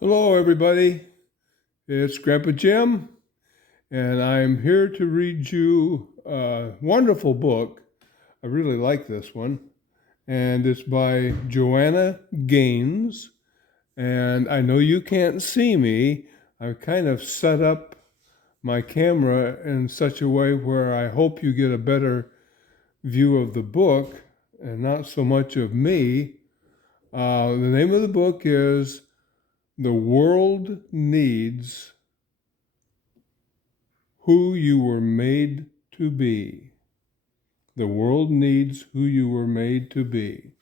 Hello, everybody. It's Grandpa Jim, and I'm here to read you a wonderful book. I really like this one, and it's by Joanna Gaines. And I know you can't see me. I've kind of set up my camera in such a way where I hope you get a better view of the book and not so much of me. The name of the book is The World Needs Who You Were Made to Be. The world needs who you were made to be.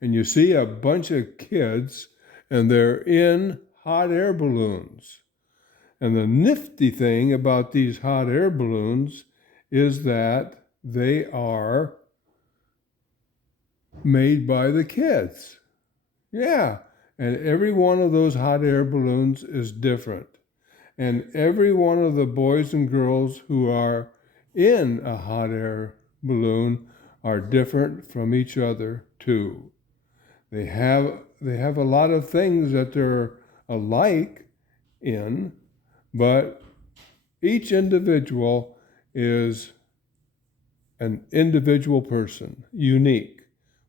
And you see a bunch of kids, and they're in hot air balloons. And the nifty thing about these hot air balloons is that they are made by the kids. Yeah. And every one of those hot air balloons is different. And every one of the boys and girls who are in a hot air balloon are different from each other too. They have a lot of things that they're alike in, but each individual is an individual person, unique,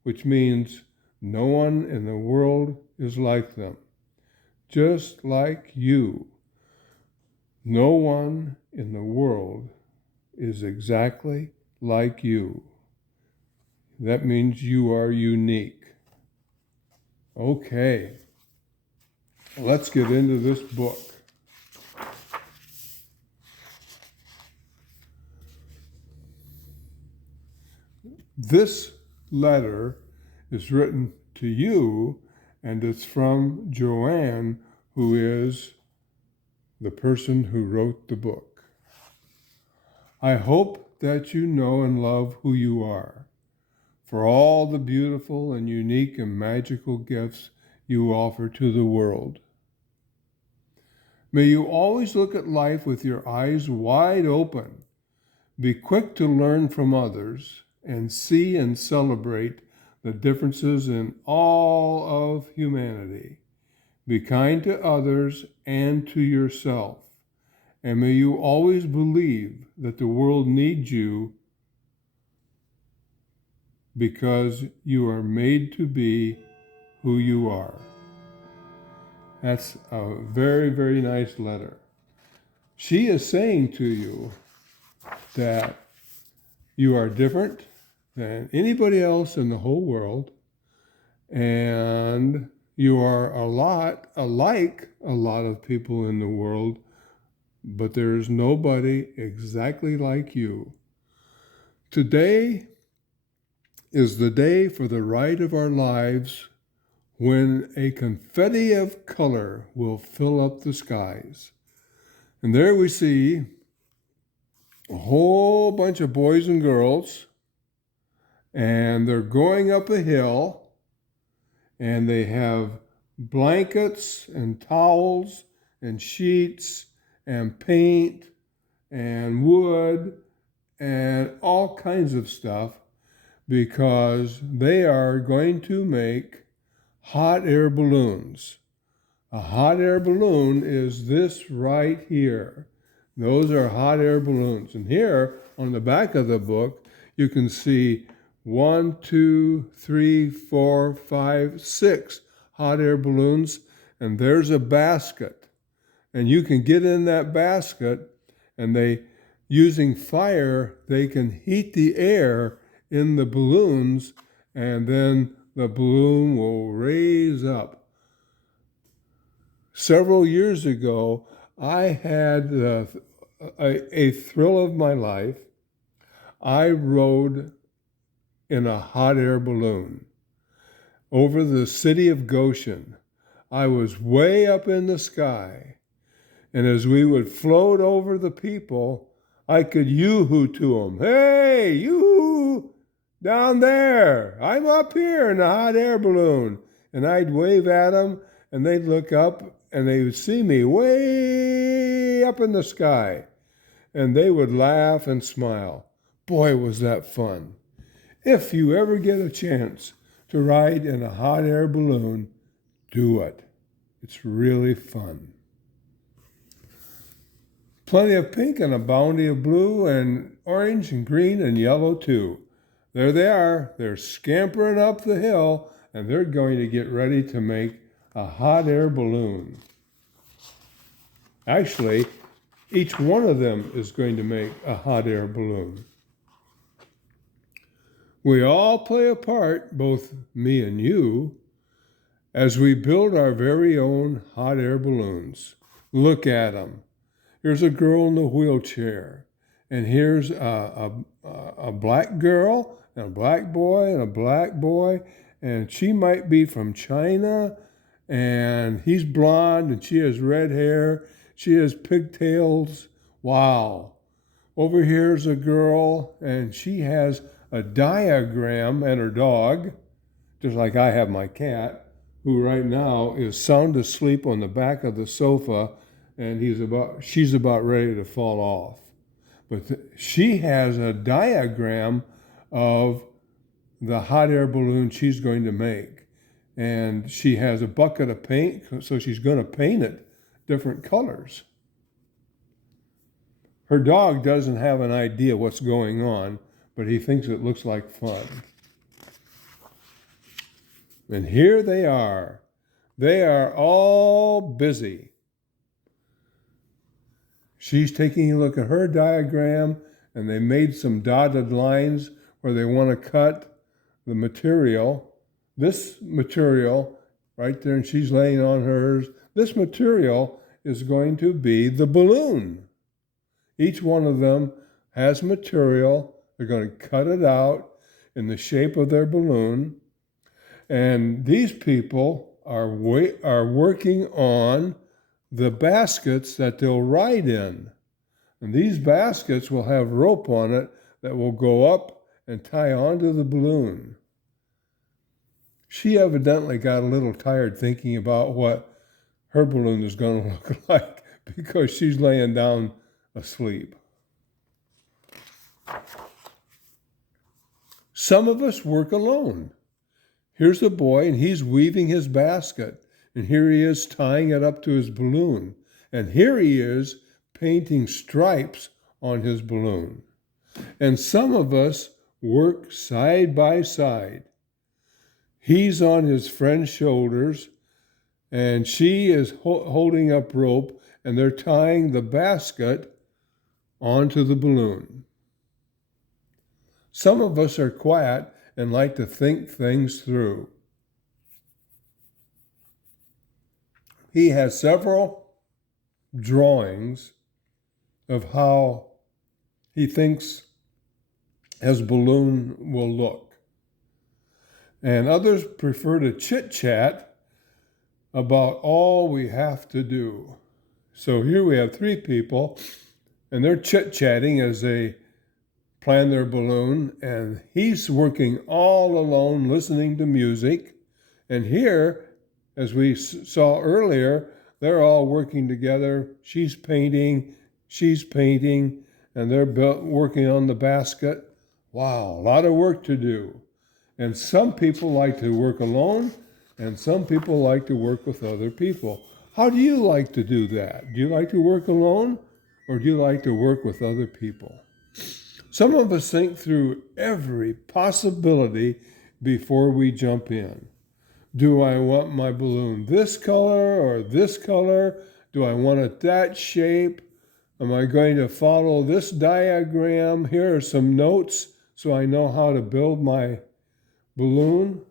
which means no one in the world is like them, just like you. No one in the world is exactly like you. That means you are unique. Okay, let's get into this book. This letter is written to you, and it's from Joanne, who is the person who wrote the book. I hope that you know and love who you are, for all the beautiful and unique and magical gifts you offer to the world. May you always look at life with your eyes wide open. Be quick to learn from others and see and celebrate the differences in all of humanity. Be kind to others and to yourself. And may you always believe that the world needs you because you are made to be who you are. That's a very, very nice letter. She is saying to you that you are different than anybody else in the whole world, and you are a lot alike a lot of people in the world, but there's nobody exactly like you. Today is the day for the ride of our lives when a confetti of color will fill up the skies. And there we see a whole bunch of boys and girls, and they're going up a hill, and they have blankets and towels and sheets and paint and wood and all kinds of stuff because they are going to make hot air balloons. A hot air balloon is this right here. Those are hot air balloons. And here on the back of the book, you can see 1, 2, 3, 4, 5, 6 hot air balloons. And there's a basket. And you can get in that basket, and using fire, they can heat the air in the balloons, and then the balloon will raise up. Several years ago, I had a thrill of my life. I rode in a hot air balloon over the city of Goshen. I was way up in the sky, and as we would float over the people, I could yoo-hoo to them. Hey, you down there. I'm up here in a hot air balloon. And I'd wave at them, and they'd look up, and they would see me way up in the sky. And they would laugh and smile. Boy, was that fun. If you ever get a chance to ride in a hot air balloon, do it. It's really fun. Plenty of pink and a bounty of blue and orange and green and yellow too. There they are. They're scampering up the hill, and they're going to get ready to make a hot air balloon. Actually, each one of them is going to make a hot air balloon. We all play a part, both me and you, as we build our very own hot air balloons. Look at them. Here's a girl in the wheelchair, and here's a black girl and a black boy and a black boy, and she might be from China, and he's blonde and she has red hair. She has pigtails. Wow. Over here's a girl, and she has a diagram and her dog, just like I have my cat, who right now is sound asleep on the back of the sofa, and she's about ready to fall off. But she has a diagram of the hot air balloon she's going to make. And she has a bucket of paint, so she's going to paint it different colors. Her dog doesn't have an idea what's going on, but he thinks it looks like fun. And here they are. They are all busy. She's taking a look at her diagram, and they made some dotted lines where they want to cut the material. This material right there, and she's laying on hers. This material is going to be the balloon. Each one of them has material. They're going to cut it out in the shape of their balloon. And these people are working on the baskets that they'll ride in. And these baskets will have rope on it that will go up and tie onto the balloon. She evidently got a little tired thinking about what her balloon is going to look like because she's laying down asleep. Some of us work alone. Here's a boy, and he's weaving his basket. And here he is tying it up to his balloon. And here he is painting stripes on his balloon. And some of us work side by side. He's on his friend's shoulders, and she is holding up rope, and they're tying the basket onto the balloon. Some of us are quiet and like to think things through. He has several drawings of how he thinks his balloon will look. And others prefer to chit-chat about all we have to do. So here we have three people, and they're chit-chatting as they plan their balloon, and he's working all alone, listening to music. And here, as we saw earlier, they're all working together. She's painting, and they're working on the basket. Wow, a lot of work to do. And some people like to work alone, and some people like to work with other people. How do you like to do that? Do you like to work alone, or do you like to work with other people? Some of us think through every possibility before we jump in. Do I want my balloon this color or this color? Do I want it that shape? Am I going to follow this diagram? Here are some notes so I know how to build my balloon.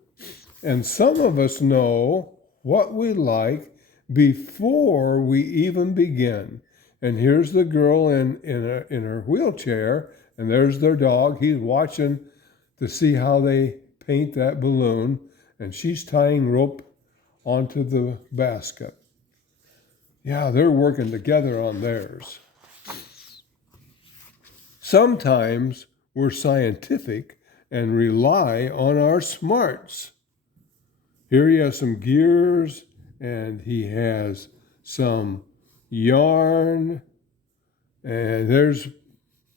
And some of us know what we like before we even begin. And here's the girl in her wheelchair, and there's their dog. He's watching to see how they paint that balloon, and she's tying rope onto the basket. Yeah, they're working together on theirs. Sometimes we're scientific and rely on our smarts. Here he has some gears, and he has some yarn, and there's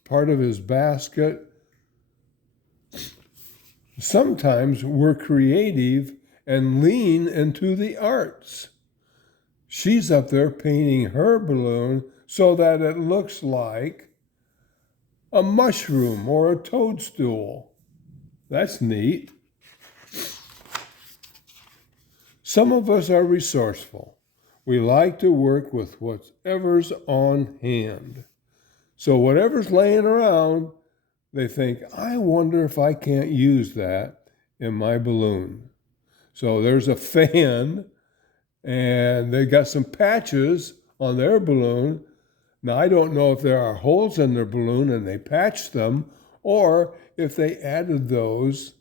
part of his basket. Sometimes we're creative and lean into the arts. She's up there painting her balloon so that it looks like a mushroom or a toadstool. That's neat. Some of us are resourceful. We like to work with whatever's on hand. So whatever's laying around, they think, I wonder if I can't use that in my balloon. So there's a fan, and they got some patches on their balloon. Now, I don't know if there are holes in their balloon and they patched them, or if they added those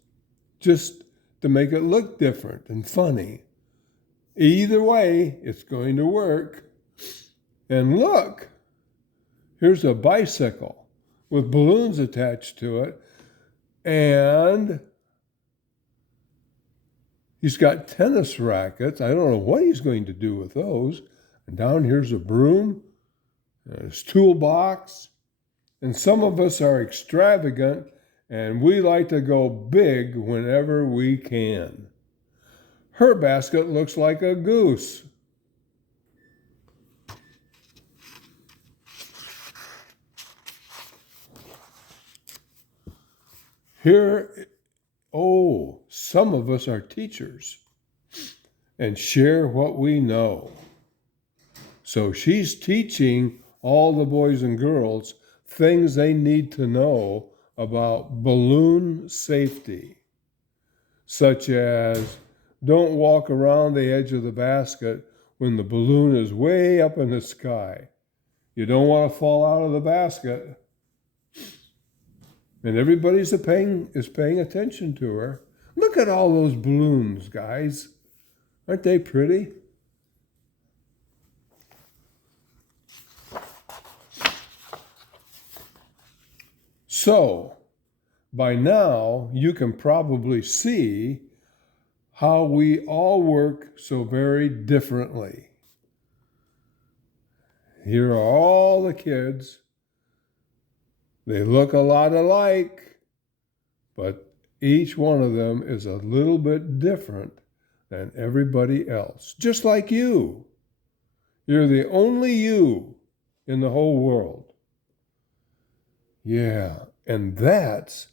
just to make it look different and funny. Either way, it's going to work. And look, here's a bicycle with balloons attached to it, and he's got tennis rackets. I don't know what he's going to do with those. And down here's a broom, his toolbox. And some of us are extravagant, and we like to go big whenever we can. Her basket looks like a goose. Here, some of us are teachers and share what we know. So she's teaching all the boys and girls things they need to know about balloon safety, such as don't walk around the edge of the basket when the balloon is way up in the sky. You don't want to fall out of the basket. And everybody is paying attention to her. Look at all those balloons, guys. Aren't they pretty? So, by now, you can probably see how we all work so very differently. Here are all the kids. They look a lot alike, but each one of them is a little bit different than everybody else, just like you. You're the only you in the whole world. Yeah, and that's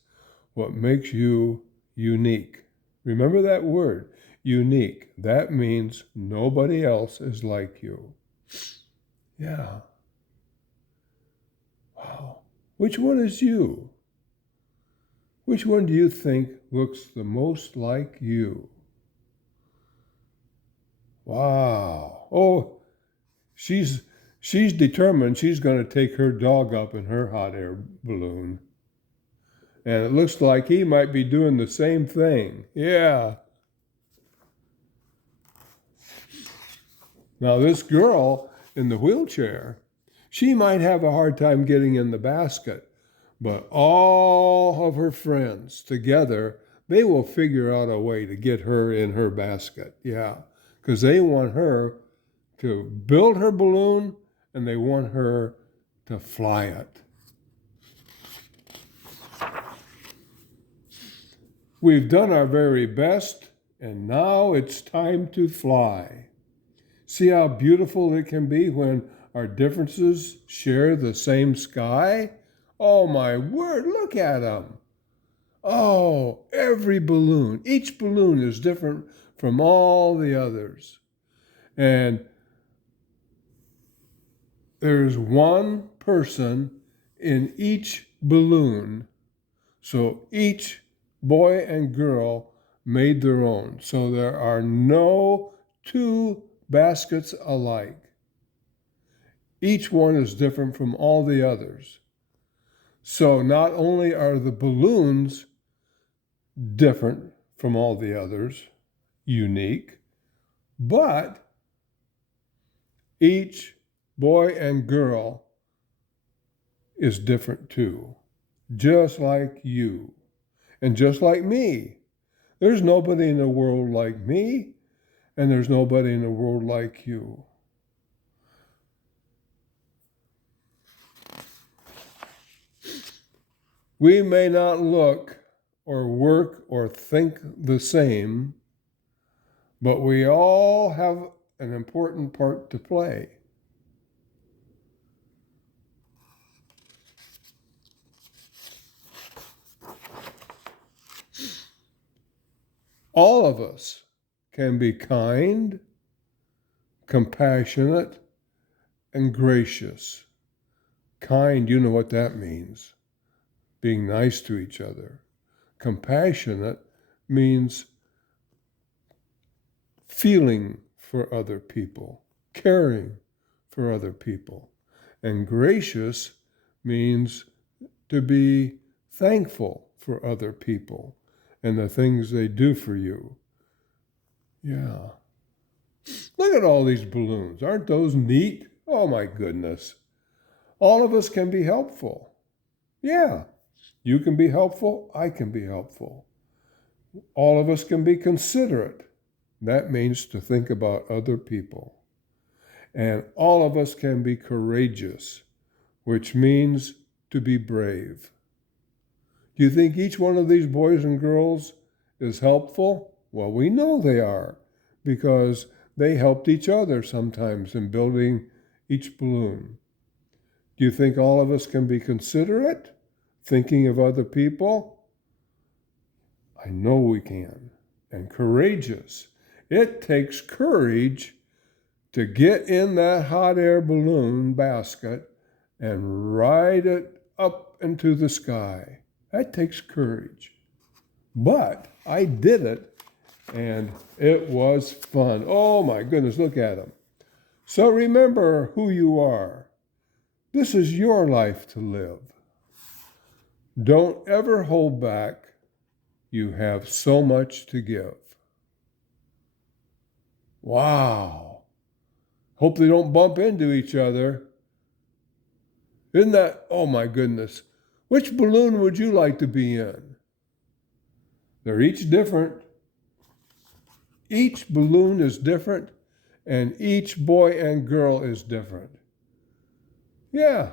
what makes you unique. Remember that word, unique. That means nobody else is like you. Yeah. Wow. Which one is you? Which one do you think looks the most like you? Wow. Oh, she's determined she's going to take her dog up in her hot air balloon. And it looks like he might be doing the same thing. Yeah. Now, this girl in the wheelchair, she might have a hard time getting in the basket, but all of her friends together, they will figure out a way to get her in her basket. Yeah, because they want her to build her balloon and they want her to fly it. We've done our very best, and now it's time to fly. See how beautiful it can be when our differences share the same sky? Oh my word, look at them. Oh, every balloon, each balloon is different from all the others. And there's one person in each balloon. So each boy and girl made their own. So there are no two baskets alike. Each one is different from all the others. So not only are the balloons different from all the others, unique, but each boy and girl is different too, just like you and just like me. There's nobody in the world like me, and there's nobody in the world like you. We may not look or work or think the same, but we all have an important part to play. All of us can be kind, compassionate, and gracious. Kind, you know what that means. Being nice to each other. Compassionate means feeling for other people, caring for other people. And gracious means to be thankful for other people and the things they do for you. Yeah. Look at all these balloons. Aren't those neat? Oh my goodness. All of us can be helpful. Yeah. You can be helpful. I can be helpful. All of us can be considerate. That means to think about other people. And all of us can be courageous, which means to be brave. Do you think each one of these boys and girls is helpful? Well, we know they are, because they helped each other sometimes in building each balloon. Do you think all of us can be considerate, thinking of other people? I know we can. And courageous. It takes courage to get in that hot air balloon basket and ride it up into the sky. That takes courage. But I did it, and it was fun. Oh my goodness, look at them. So remember who you are. This is your life to live. Don't ever hold back. You have so much to give. Wow. Hope they don't bump into each other. Isn't that, oh my goodness. Which balloon would you like to be in? They're each different. Each balloon is different, and each boy and girl is different. Yeah,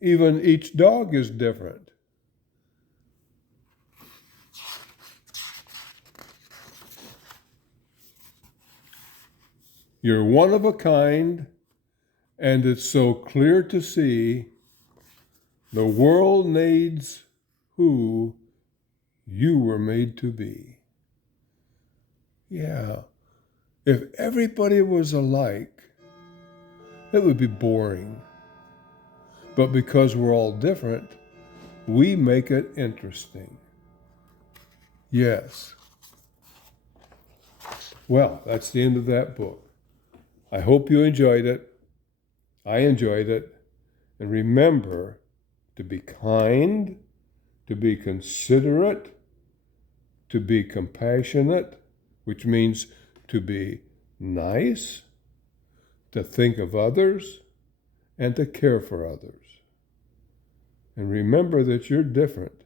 even each dog is different. You're one of a kind, and it's so clear to see the world needs who you were made to be. Yeah, if everybody was alike, it would be boring. But because we're all different, we make it interesting. Yes. Well, that's the end of that book. I hope you enjoyed it. I enjoyed it. And remember to be kind, to be considerate, to be compassionate, which means to be nice, to think of others, and to care for others. And remember that you're different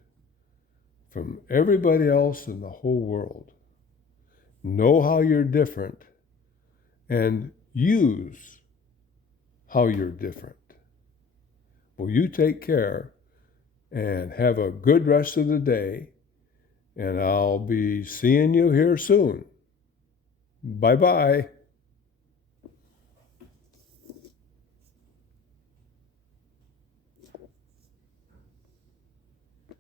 from everybody else in the whole world. Know how you're different and use how you're different. Well, you take care and have a good rest of the day, and I'll be seeing you here soon. Bye-bye.